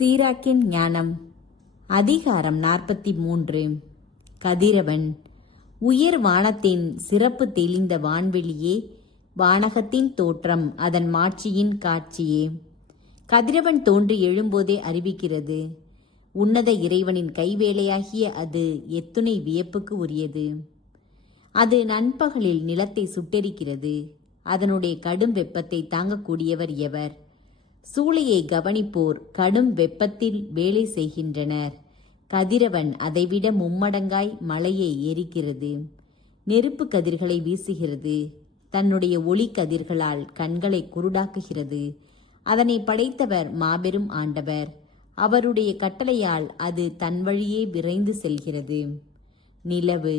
சீராக்கின் ஞானம். அதிகாரம் 43. கதிரவன். உயர் வானத்தின் சிறப்பு தெளிந்த வான்வெளியே, வானகத்தின் தோற்றம் அதன் மாட்சியின் காட்சியே. கதிரவன் தோன்றி எழும்போதே அறிவிக்கிறது. உன்னத இறைவனின் கைவேலையாகிய அது எத்துணை வியப்புக்கு உரியது. அது நண்பகலில் நிலத்தை சுட்டெரிக்கிறது. அதனுடைய கடும் வெப்பத்தை தாங்கக்கூடியவர் எவர்? சூளையை கவனிப்போர் கடும் வெப்பத்தில் வேலை செய்கின்றனர். கதிரவன் அதைவிட மும்மடங்காய் மலையை எரிக்கிறது. நெருப்பு கதிர்களை வீசுகிறது. தன்னுடைய ஒளி கதிர்களால் கண்களை குருடாக்குகிறது. அதனை படைத்தவர் மாபெரும் ஆண்டவர். அவருடைய கட்டளையால் அது தன் வழியே விரைந்து செல்கிறது. நிலவு.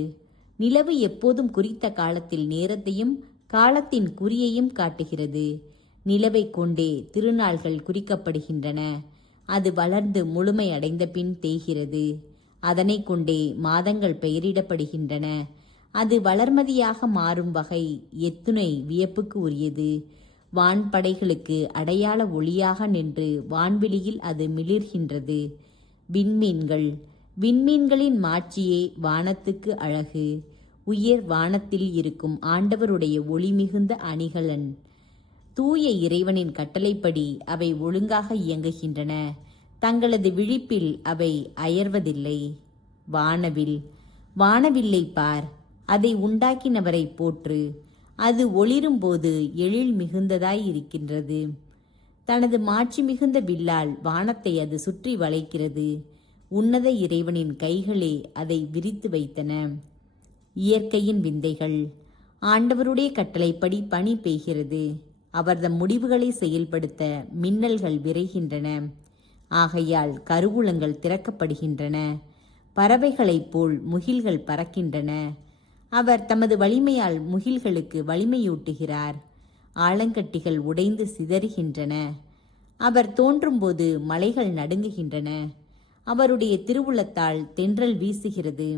நிலவு எப்போதும் குறித்த காலத்தில் நேரத்தையும் காலத்தின் குறியையும் காட்டுகிறது. நிலவை கொண்டே திருநாள்கள் குறிக்கப்படுகின்றன. அது வளர்ந்து முழுமை அடைந்த பின் தேய்கிறது. அதனை கொண்டே மாதங்கள் பெயரிடப்படுகின்றன. அது வளர்மதியாக மாறும் வகை எத்துணை வியப்புக்கு உரியது. வான்படைகளுக்கு அடையாள ஒளியாக நின்று வான்வெளியில் அது மிளிர்கின்றது. விண்மீன்கள். விண்மீன்களின் மாட்சியே வானத்துக்கு அழகு. உயர் வானத்தில் இருக்கும் ஆண்டவருடைய ஒளி மிகுந்த அணிகலன். தூய இறைவனின் கட்டளைப்படி அவை ஒழுங்காக இயங்குகின்றன. தங்களது விழிப்பில் அவை அயர்வதில்லை. வானவில். வானவில்லை பார். அதை உண்டாக்கினவரை போற்று. அது ஒளிரும்போது எழில் மிகுந்ததாய் இருக்கின்றது. தனது மாட்சி மிகுந்த வில்லால் வானத்தை அது சுற்றி வளைக்கிறது. உன்னத இறைவனின் கைகளே அதை விரித்து வைத்தன. இயற்கையின் விந்தைகள். ஆண்டவருடைய கட்டளைப்படி பனி பெய்கிறது. அவர்தம் முடிவுகளை செயல்படுத்த மின்னல்கள் விரைகின்றன. ஆகையால் கருவூலங்கள் திறக்கப்படுகின்றன. பறவைகளைப் போல் முகில்கள் பறக்கின்றன. அவர் தமது வலிமையால் முகில்களுக்கு வலிமையூட்டுகிறார். ஆலங்கட்டிகள் உடைந்து சிதறுகின்றன. அவர் தோன்றும்போது மலைகள் நடுங்குகின்றன. அவருடைய திருவுளத்தால் தென்றல் வீசுகிறது.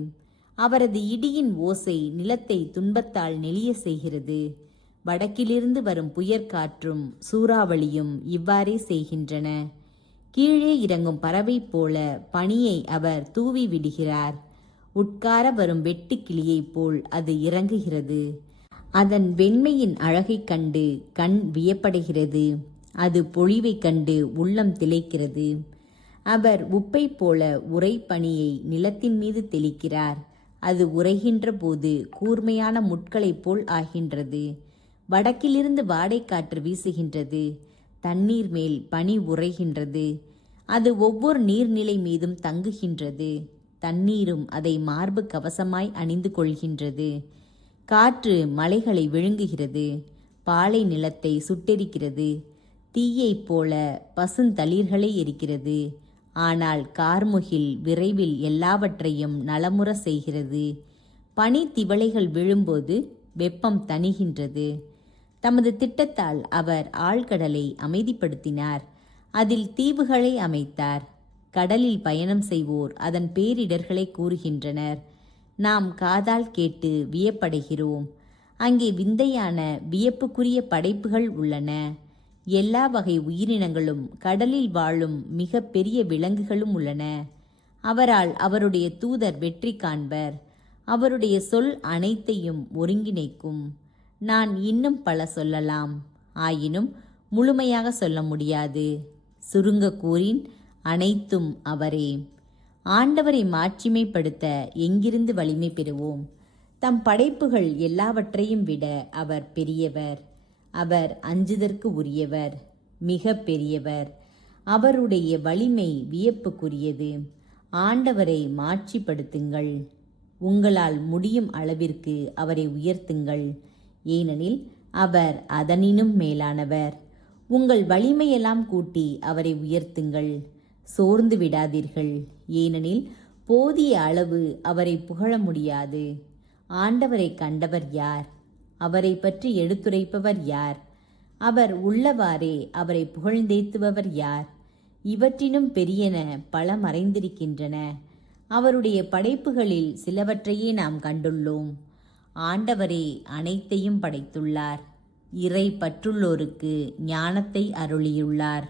அவரது இடியின் ஓசை நிலத்தை துன்பத்தால் நெளிய செய்கிறது. வடக்கிலிருந்து வரும் புயற்காற்றும் சூறாவளியும் இவ்வாறே செய்கின்றன. கீழே இறங்கும் பறவை போல பனியை அவர் தூவி விடுகிறார். உட்கார வரும் வெட்டு கிளியைப் போல் அது இறங்குகிறது. அதன் வெண்மையின் அழகைக் கண்டு கண் வியப்படைகிறது. அது பொழிவைக் கண்டு உள்ளம் திளைக்கிறது. அவர் உப்பை போல உறை பனியை நிலத்தின் மீது தெளிக்கிறார். அது உறைகின்ற போது கூர்மையான முட்களைப் போல் ஆகின்றது. வடக்கிலிருந்து வாடைக்காற்று வீசுகின்றது. தண்ணீர் மேல் பனி உறைகின்றது. அது ஒவ்வொரு நீர்நிலை மீதும் தங்குகின்றது. தண்ணீரும் அதை மார்பு கவசமாய் அணிந்து கொள்கின்றது. காற்று மலைகளை விழுங்குகிறது. பாலை நிலத்தை சுட்டெரிக்கிறது. தீயைப் போல பசுந்தளிர்களை எரிக்கிறது. ஆனால் கார்முகில் விரைவில் எல்லாவற்றையும் நலமுற செய்கிறது. பனி திவளைகள் விழும்போது வெப்பம் தணிகின்றது. தமது திட்டத்தால் அவர் ஆழ்கடலை அமைதிப்படுத்தினார். அதில் தீவுகளை அமைத்தார். கடலில் பயணம் செய்வோர் அதன் பேரிடர்களை கூறுகின்றனர். நாம் காதால் கேட்டு வியப்படைகிறோம். அங்கே விந்தையான வியப்புக்குரிய படைப்புகள் உள்ளன. எல்லா வகை உயிரினங்களும் கடலில் வாழும் மிக பெரிய விலங்குகளும் உள்ளன. அவரால் அவருடைய தூதர் வெற்றி காண்பர். அவருடைய சொல் அனைத்தையும் ஒருங்கிணைக்கும். நான் இன்னும் பல சொல்லலாம், ஆயினும் முழுமையாக சொல்ல முடியாது. சுருங்க கூறின் அனைத்தும் அவரே. ஆண்டவரை மாட்சிமைப்படுத்த எங்கிருந்து வலிமை பெறுவோம்? தம் படைப்புகள் எல்லாவற்றையும் விட அவர் பெரியவர். அவர் அஞ்சுதற்கு உரியவர், மிக பெரியவர். அவருடைய வலிமை வியப்புக்குரியது. ஆண்டவரை மாட்சிப்படுத்துங்கள். உங்களால் முடியும் அளவிற்கு அவரை உயர்த்துங்கள். ஏனெனில் அவர் அதனினும் மேலானவர். உங்கள் வலிமையெல்லாம் கூட்டி அவரை உயர்த்துங்கள். சோர்ந்து விடாதீர்கள். ஏனெனில் போதிய அளவு அவரை புகழ முடியாது. ஆண்டவரை கண்டவர் யார்? அவரை பற்றி எடுத்துரைப்பவர் யார்? அவர் உள்ளவாறே அவரை புகழ்ந்தேத்துபவர் யார்? இவற்றினும் பெரியன பல மறைந்திருக்கின்றன. அவருடைய படைப்புகளில் சிலவற்றையே நாம் கண்டுள்ளோம். ஆண்டவரே அனைத்தையும் படைத்துள்ளார். இறை பற்றுள்ளோருக்கு ஞானத்தை அருளியுள்ளார்.